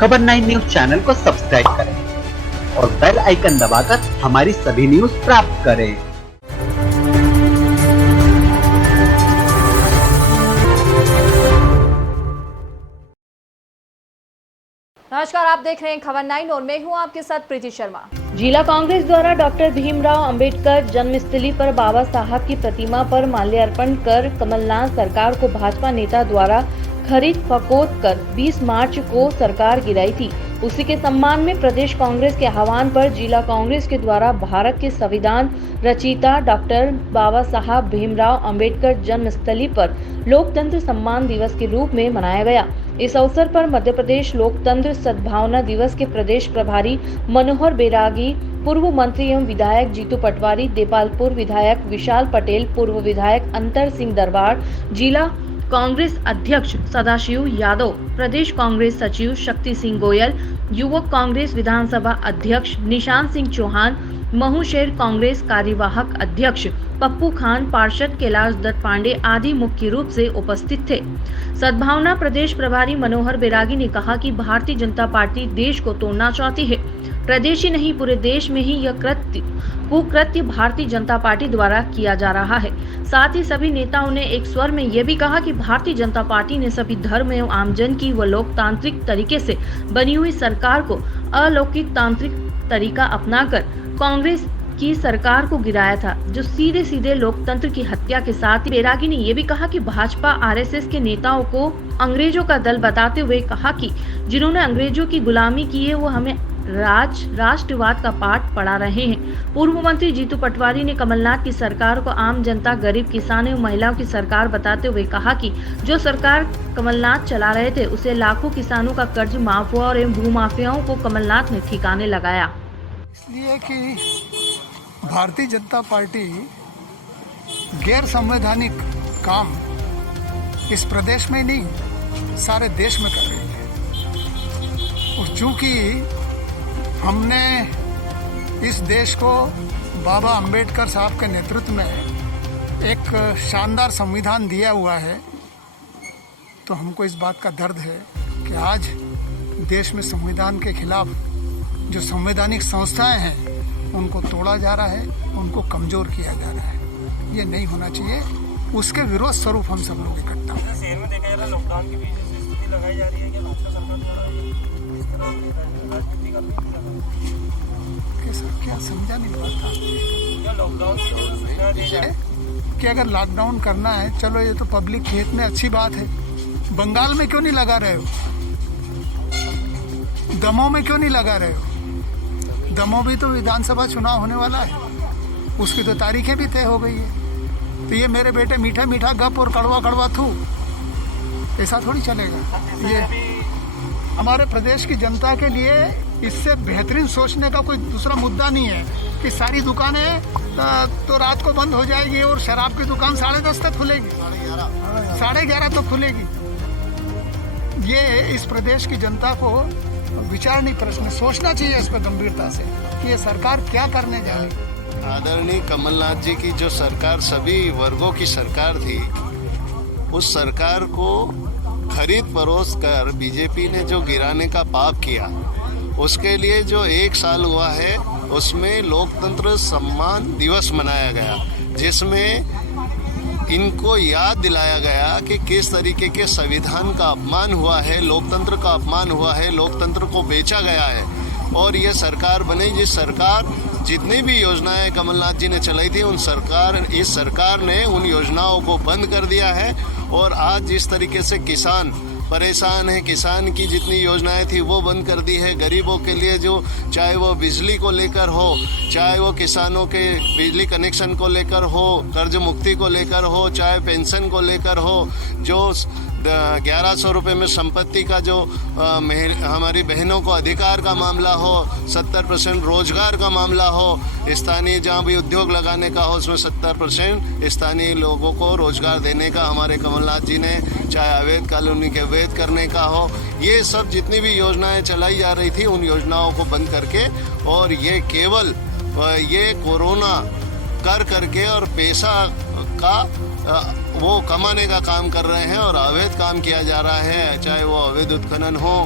खबर 9 news channel को subscribe करें और बेल आइकन दबाकर हमारी सभी न्यूज प्राप्त करें। नमस्कार, आप देख रहे हैं खबर 9 और मैं हूं आपके साथ प्रीति शर्मा। जिला कांग्रेस द्वारा डॉक्टर भीमराव अंबेडकर जन्मस्थली पर बाबा साहब की प्रतिमा पर माल्यार्पण कर कमलनाथ सरकार को भाजपा नेता द्वारा खरीद फरोख्त कर 20 मार्च को सरकार गिराई थी। उसी के सम्मान में प्रदेश कांग्रेस के आह्वान पर जिला कांग्रेस के द्वारा भारत के संविधान रचयिता डॉक्टर बाबा साहब भीमराव अंबेडकर जन्मस्थली पर लोकतंत्र सम्मान दिवस के रूप में मनाया गया। इस अवसर पर मध्य प्रदेश लोकतंत्र सद्भावना दिवस के प्रदेश प्रभारी मनोहर बैरागी, पूर्व मंत्री एवं विधायक जीतू पटवारी, देपालपुर विधायक विशाल पटेल, पूर्व विधायक अंतर सिंह दरबार, जिला कांग्रेस अध्यक्ष सदाशिव यादव, प्रदेश कांग्रेस सचिव शक्ति सिंह गोयल, युवक कांग्रेस विधानसभा अध्यक्ष निशांत सिंह चौहान, महू शहर कांग्रेस कार्यवाहक अध्यक्ष पप्पू खान, पार्षद कैलाश दत्त पांडे आदि मुख्य रूप से उपस्थित थे। सद्भावना प्रदेश प्रभारी मनोहर बैरागी ने कहा कि भारतीय जनता पार्टी देश को तोड़ना चाहती है। प्रदेश ही नहीं, पूरे देश में ही यह कुकृत्य भारतीय जनता पार्टी द्वारा किया जा रहा है। साथ ही सभी नेताओं ने एक स्वर में यह भी कहा कि भारतीय जनता पार्टी ने सभी धर्म एवं आमजन की व लोकतांत्रिक तरीके से बनी हुई सरकार को अलौकिक तांत्रिक तरीका अपनाकर कांग्रेस की सरकार को गिराया था, जो सीधे सीधे लोकतंत्र की हत्या के साथ ही बैरागी ने यह भी कहा कि भाजपा आरएसएस के नेताओं को अंग्रेजों का दल बताते हुए कहा कि जिन्होंने अंग्रेजों की गुलामी की है वो हमें राष्ट्रवाद का पाठ पढ़ा रहे हैं। पूर्व मंत्री जीतू पटवारी ने कमलनाथ की सरकार को आम जनता, गरीब, किसान एवं महिलाओं की सरकार बताते हुए कहा कि जो सरकार कमलनाथ चला रहे थे उसे लाखों किसानों का कर्ज माफ हुआ और भूमाफियाओं को कमलनाथ ने ठिकाने लगाया। इसलिए कि भारतीय जनता पार्टी गैर संवैधानिक काम इस प्रदेश में नहीं सारे देश में कर रही है। और चूंकि हमने इस देश को बाबा अंबेडकर साहब के नेतृत्व में एक शानदार संविधान दिया हुआ है, तो हमको इस बात का दर्द है कि आज देश में संविधान के खिलाफ जो संवैधानिक संस्थाएं हैं उनको तोड़ा जा रहा है, उनको कमजोर किया जा रहा है। ये नहीं होना चाहिए। उसके विरोध स्वरूप हम सब लोग इकट्ठा हैं। शहर में देखा जा रहा है, लॉकडाउन के बीच स्थिति लगाई जा रही है कि भाजपा सरकार द्वारा इस तरह की राजनीति करनी कैसा क्या समझा नहीं पाता क्या लॉकडाउन कि अगर लॉकडाउन करना है, चलो ये तो पब्लिक हित में अच्छी बात है। बंगाल में क्यों नहीं लगा रहे हो? दमोह में क्यों नहीं लगा रहे हो? दमोह भी तो विधानसभा चुनाव होने वाला है, उसकी तो तारीखें भी तय हो गई है। तो ये मेरे बेटे मीठा मीठा गप और कड़वा कड़वा थू, ऐसा थोड़ी चलेगा। ये हमारे प्रदेश की जनता के लिए इससे बेहतरीन सोचने का कोई दूसरा मुद्दा नहीं है कि सारी दुकानें तो रात को बंद हो जाएगी और शराब की दुकान 10:30 तक खुलेगी, 11:30 तक खुलेगी। ये इस प्रदेश की जनता को विचारणी प्रश्न सोचना चाहिए इस पर गंभीरता से कि ये सरकार क्या करने जा रही है। आदरणीय कमलनाथ जी की जो सरकार सभी वर्गों की सरकार थी, उस सरकार को खरीद फरोख्त कर बीजेपी ने जो गिराने का पाप किया, उसके लिए जो 1 साल हुआ है उसमें लोकतंत्र सम्मान दिवस मनाया गया, जिसमें इनको याद दिलाया गया कि किस तरीके के संविधान का अपमान हुआ है, लोकतंत्र का अपमान हुआ है, लोकतंत्र को बेचा गया है। और ये सरकार बनी जिस सरकार जितनी भी योजनाएं कमलनाथ जी ने चलाई थी इस सरकार ने उन योजनाओं को बंद कर दिया है। और आज जिस तरीके से किसान परेशान है, किसान की जितनी योजनाएं थी वो बंद कर दी है। गरीबों के लिए जो चाहे वो बिजली को लेकर हो, चाहे वो किसानों के बिजली कनेक्शन को लेकर हो, कर्ज मुक्ति को लेकर हो, चाहे पेंशन को लेकर हो, जो 1100 रुपये में संपत्ति का जो हमारी बहनों को अधिकार का मामला हो, 70% रोजगार का मामला हो, स्थानीय जहाँ भी उद्योग लगाने का हो उसमें 70% स्थानीय लोगों को रोजगार देने का हमारे कमलनाथ जी ने, चाहे अवैध कॉलोनी के वैध करने का हो, ये सब जितनी भी योजनाएं चलाई जा रही थी उन योजनाओं को बंद करके, और ये केवल ये कोरोना कर करके और पैसा का वो कमाने का काम कर रहे हैं और अवैध काम किया जा रहा है, चाहे वो अवैध उत्खनन हो,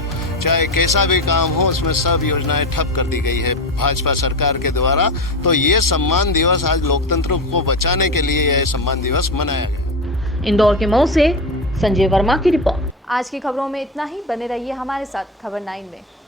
चाहे कैसा भी काम हो, उसमें सब योजनाएं ठप कर दी गई है भाजपा सरकार के द्वारा। तो ये सम्मान दिवस आज लोकतंत्र को बचाने के लिए यह सम्मान दिवस मनाया गया। इंदौर के मऊ से संजय वर्मा की रिपोर्ट। आज की खबरों में इतना ही। बने रहिए हमारे साथ खबर 9 में।